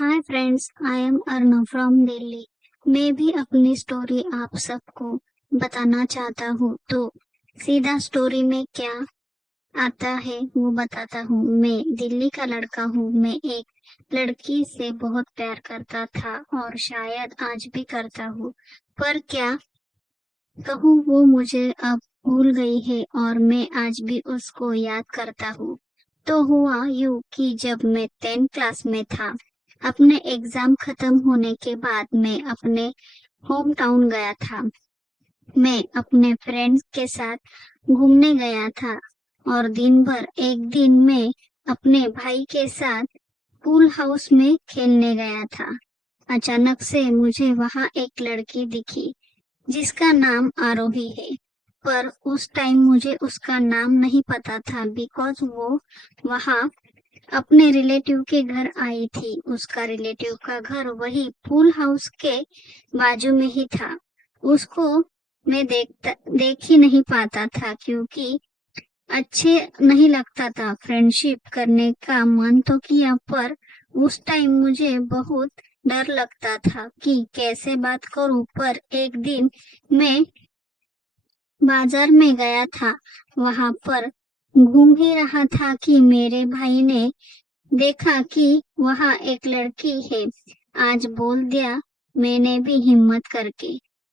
Hi friends, I am Arnav from Delhi. मैं भी अपनी स्टोरी आप सबको बताना चाहता हूँ। तो सीधा स्टोरी में क्या आता है वो बताता हूँ। मैं दिल्ली का लड़का हूँ। मैं एक लड़की से बहुत प्यार करता था और शायद आज भी करता हूँ। पर क्या कहूँ, वो मुझे अब भूल गई है और मैं आज भी उसको याद करता हूँ। तो हुआ यूं कि जब मैं 10th क्लास में था, अपने एग्जाम खत्म होने के बाद मैं अपने होम टाउन गया था। मैं अपने फ्रेंड्स के साथ घूमने गया था और दिन भर एक दिन मैं अपने भाई के साथ पूल हाउस में खेलने गया था। अचानक से मुझे वहां एक लड़की दिखी जिसका नाम आरोही है। पर उस टाइम मुझे उसका नाम नहीं पता था बिकॉज वो वहां अपने रिलेटिव के घर आई थी। उसका रिलेटिव का घर वही पूल हाउस के बाजू में ही था। उसको मैं देख ही नहीं पाता था क्योंकि अच्छे नहीं लगता था। फ्रेंडशिप करने का मन तो किया पर उस टाइम मुझे बहुत डर लगता था कि कैसे बात करूं। पर एक दिन मैं बाजार में गया था, वहां पर घूम ही रहा था कि मेरे भाई ने देखा कि वहां एक लड़की है। आज बोल दिया। मैंने भी हिम्मत करके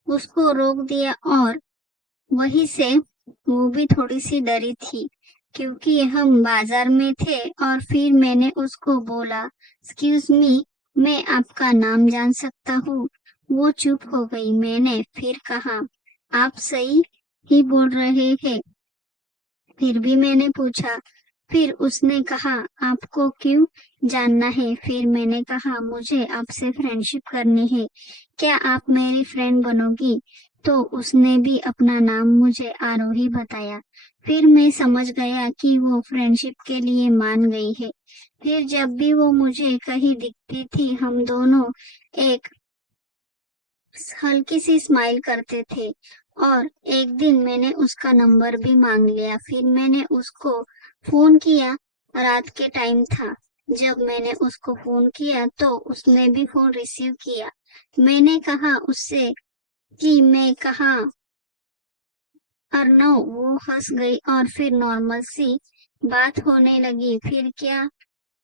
उसको रोक दिया और वहीं से वो भी थोड़ी सी डरी थी क्योंकि हम बाजार में थे। और फिर मैंने उसको बोला, एक्सक्यूज मी, मैं आपका नाम जान सकता हूँ? वो चुप हो गई। मैंने फिर कहा, आप सही ही बोल रहे हैं। फिर भी मैंने पूछा। फिर उसने कहा, आपको क्यों जानना है? फिर मैंने कहा, मुझे आपसे फ्रेंडशिप करनी है। क्या आप मेरी फ्रेंड बनोगी? तो उसने भी अपना नाम मुझे आरोही बताया। फिर मैं समझ गया कि वो फ्रेंडशिप के लिए मान गई है। फिर जब भी वो मुझे कहीं दिखती थी, हम दोनों एक हल्की सी स्माइल करते थे। और एक दिन मैंने उसका नंबर भी मांग लिया। फिर मैंने उसको फोन किया। रात के टाइम था। जब मैंने उसको फोन किया तो उसने भी फोन रिसीव किया। मैंने कहा उससे कि मैं कहाँ अर्नव। वो हंस गई और फिर नॉर्मल सी बात होने लगी। फिर क्या,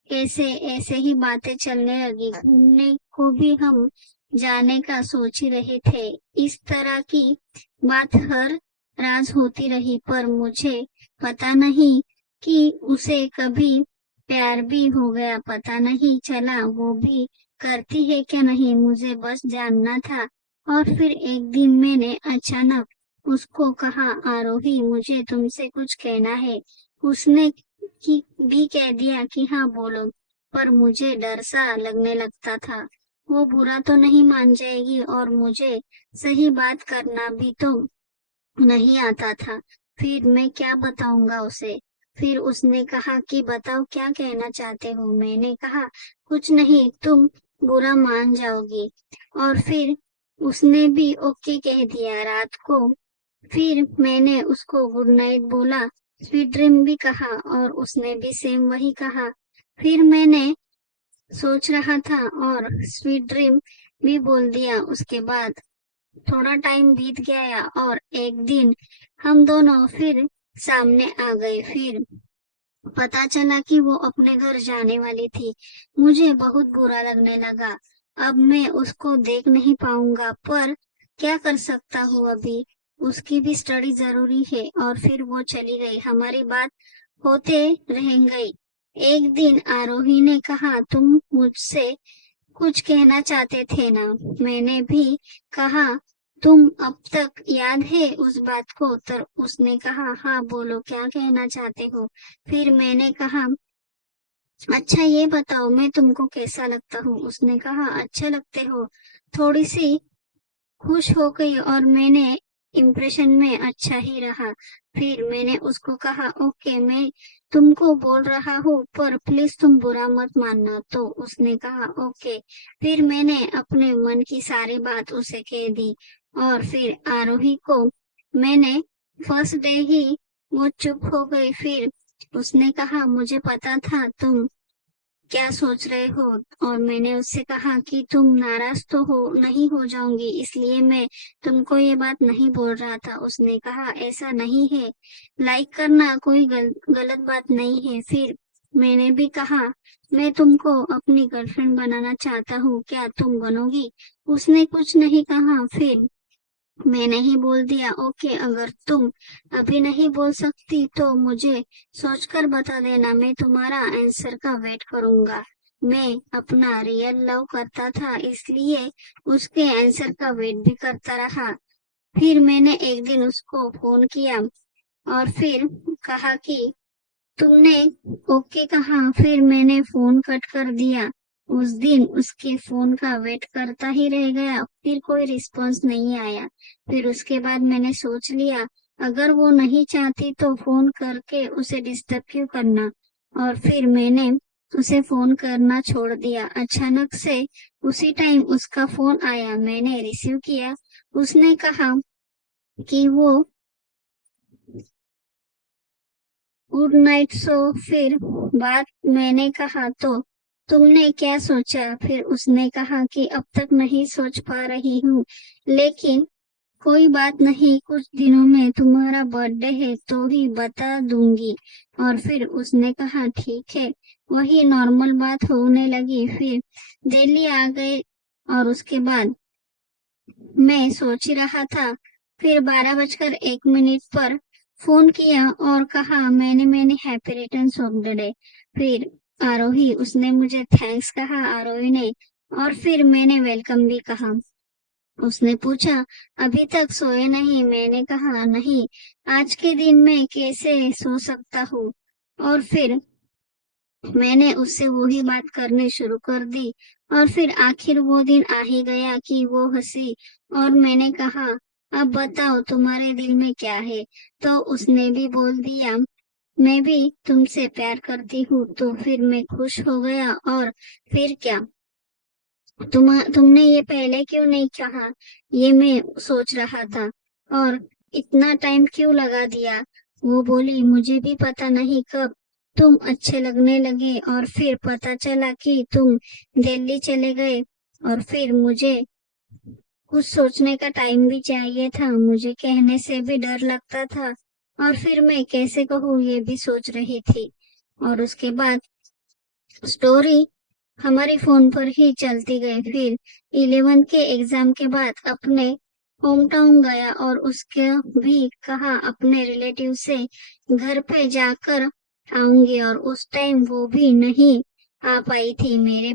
ऐसे ऐसे ही बातें चलने लगी। घूमने को भी हम जाने का सोच ही रहे थे। इस तरह की बात हर राज होती रही। पर मुझे पता नहीं कि उसे कभी प्यार भी हो गया। पता नहीं चला वो भी करती है क्या नहीं, मुझे बस जानना था। और फिर एक दिन मैंने अचानक उसको कहा, आरोही, मुझे तुमसे कुछ कहना है। उसने कि भी कह दिया कि हाँ बोलो। पर मुझे डर सा लगने लगता था। वो बुरा तो नहीं मान जाएगी और मुझे सही बात करना भी तो नहीं आता था। फिर मैं क्या बताऊंगा उसे? फिर उसने कहा कि बताओ क्या कहना चाहते हो। मैंने कहा, कुछ नहीं, तुम बुरा मान जाओगी। और फिर उसने भी ओके कह दिया। रात को फिर मैंने उसको गुड नाइट बोला, स्वीट ड्रीम भी कहा और उसने भी सेम वही कहा। फिर मैंने सोच रहा था और स्वीट ड्रीम भी बोल दिया। उसके बाद थोड़ा टाइम बीत गया और एक दिन हम दोनों फिर सामने आ गए। फिर पता चला कि वो अपने घर जाने वाली थी। मुझे बहुत बुरा लगने लगा। अब मैं उसको देख नहीं पाऊंगा, पर क्या कर सकता हूँ अभी। उसकी भी स्टडी जरूरी है। और फिर वो चली गई। हमारी बात होते रह गई। एक दिन आरोही ने कहा, तुम मुझसे कुछ कहना चाहते थे ना? मैंने भी कहा, तुम अब तक याद है उस बात को? तो उसने कहा, हाँ बोलो, क्या कहना चाहते हो? फिर मैंने कहा, अच्छा ये बताओ, मैं तुमको कैसा लगता हूँ? उसने कहा, अच्छा लगते हो। थोड़ी सी खुश हो गई और मैंने इम्प्रेशन में अच्छा ही रहा। फिर मैंने उसको कहा, ओके, मैं तुमको बोल रहा हूँ पर प्लीज तुम बुरा मत मानना। तो उसने कहा, ओके। फिर मैंने अपने मन की सारी बात उसे कह दी। और फिर आरोही को मैंने फर्स्ट डे ही वो चुप हो गई। फिर उसने कहा, मुझे पता था तुम क्या सोच रहे हो? और मैंने उससे कहा कि तुम नाराज तो हो नहीं हो जाऊंगी, इसलिए मैं तुमको ये बात नहीं बोल रहा था। उसने कहा ऐसा नहीं है, लाइक करना कोई गलत बात नहीं है। फिर मैंने भी कहा मैं तुमको अपनी गर्लफ्रेंड बनाना चाहता हूँ, क्या तुम बनोगी? उसने कुछ नहीं कहा। फिर मैंने ही बोल दिया ओके, अगर तुम अभी नहीं बोल सकती तो मुझे सोचकर बता देना, मैं तुम्हारा आंसर का वेट करूंगा। मैं अपना रियल लव करता था, इसलिए उसके आंसर का वेट भी करता रहा। फिर मैंने एक दिन उसको फोन किया और फिर कहा कि तुमने ओके कहा। फिर मैंने फोन कट कर दिया। उस दिन उसके फोन का वेट करता ही रह गया, फिर कोई रिस्पांस नहीं आया। फिर उसके बाद मैंने सोच लिया अगर वो नहीं चाहती तो फोन करके उसे डिस्टर्ब क्यों करना। और फिर मैंने उसे फोन करना छोड़ दिया। अचानक से उसी टाइम उसका फोन आया, मैंने रिसीव किया। उसने कहा कि वो गुड नाइट। सो फिर बात मैंने कहा तो तुमने क्या सोचा? फिर उसने कहा कि अब तक नहीं सोच पा रही हूँ, लेकिन कोई बात नहीं, कुछ दिनों में तुम्हारा बर्थडे है तो ही बता दूंगी। और फिर उसने कहा ठीक है। वही नॉर्मल बात होने लगी। फिर दिल्ली आ गए और उसके बाद मैं सोच ही रहा था। फिर 12:01 पर फोन किया और कहा मैंने happy returns of the day. फिर आरोही, उसने मुझे थैंक्स कहा आरोही ने। और फिर मैंने वेलकम भी कहा। उसने पूछा अभी तक सोए नहीं? मैंने कहा नहीं, आज के दिन में कैसे सो सकता हूँ। और फिर मैंने उससे वही बात करनी शुरू कर दी। और फिर आखिर वो दिन आ ही गया कि वो हंसी और मैंने कहा अब बताओ तुम्हारे दिल में क्या है? तो उसने भी बोल दिया मैं भी तुमसे प्यार करती हूँ। तो फिर मैं खुश हो गया। और फिर क्या, तुमने ये पहले क्यों नहीं कहा? ये मैं सोच रहा था। और इतना टाइम क्यों लगा दिया? वो बोली मुझे भी पता नहीं कब तुम अच्छे लगने लगे, और फिर पता चला कि तुम दिल्ली चले गए। और फिर मुझे कुछ सोचने का टाइम भी चाहिए था, मुझे कहने से भी डर लगता था। और फिर मैं कैसे कहूँ ये भी सोच रही थी। और उसके बाद स्टोरी हमारे फोन पर ही चलती गई। फिर 11th के एग्जाम के बाद अपने होम टाउन गया और उसके भी कहा अपने रिलेटिव से घर पे जाकर आऊंगी, और उस टाइम वो भी नहीं आ पाई थी मेरे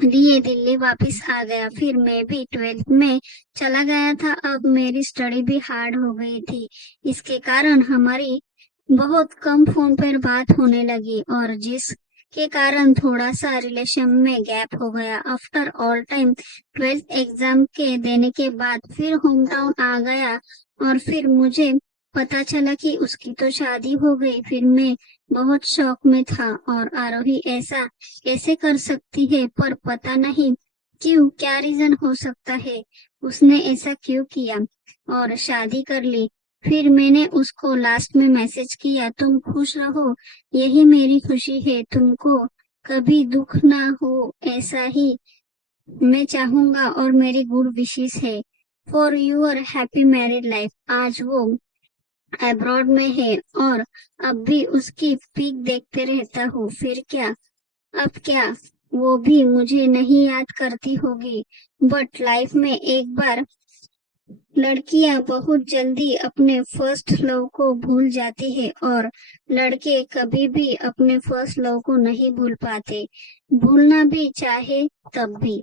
लिए। दिल्ली वापस आ गया। फिर मैं भी 12th में चला गया था। अब मेरी स्टडी भी हार्ड हो गई थी, इसके कारण हमारी बहुत कम फोन पर बात होने लगी, और जिस के कारण थोड़ा सा रिलेशन में गैप हो गया। After all time 12th exam के देने के बाद फिर होम टाउन आ गया। और फिर मुझे पता चला कि उसकी तो शादी हो गई। फिर मैं बहुत शौक में था, और आरोही ऐसा कैसे कर सकती है? पर पता नहीं क्यों, क्या रीजन हो सकता है, उसने ऐसा क्यों किया और शादी कर ली। फिर मैंने उसको लास्ट में मैसेज किया तुम खुश रहो, यही मेरी खुशी है, तुमको कभी दुख ना हो ऐसा ही मैं चाहूंगा, और मेरी गुड विशेस है for your happy married life. आज वो अब्रॉड में है और अब भी उसकी पिक देखते रहता हूँ। फिर क्या, अब क्या वो भी मुझे नहीं याद करती होगी? बट लाइफ में एक बार लड़कियां बहुत जल्दी अपने फर्स्ट लव को भूल जाती है, और लड़के कभी भी अपने फर्स्ट लव को नहीं भूल पाते, भूलना भी चाहे तब भी।